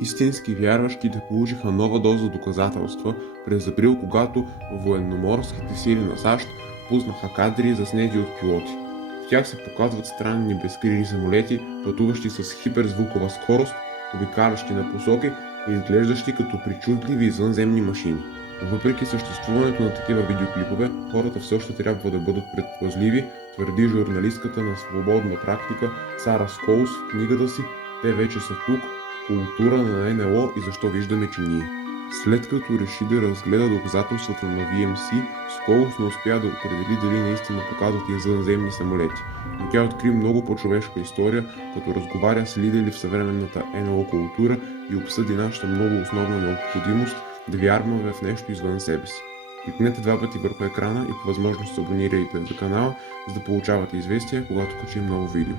Истински вярващите получиха нова доза доказателства през април, когато военноморските сили на САЩ пуснаха кадри, заснети от пилоти. В тях се показват странни безкрилни самолети, пътуващи с хиперзвукова скорост, обикалящи на посоки и изглеждащи като причудливи извънземни машини. Въпреки съществуването на такива видеоклипове, хората все още трябва да бъдат предпазливи, твърди журналистката на Свободна практика Сара Скоулс в книгата си "Те вече са тук. Култура на НЛО и защо виждаме чинии". След като реши да разгледа доказателствата на VMC, Скоулс не успя да определи дали наистина показват извънземни самолети, но тя откри много по-човешка история, като разговаря с лидери в съвременната НЛО култура и обсъди нашата много основна необходимост да вярваме в нещо извън себе си. Кликнете 2 пъти върху екрана и по възможност се абонирайте за канала, за да получавате известия, когато качим ново видео.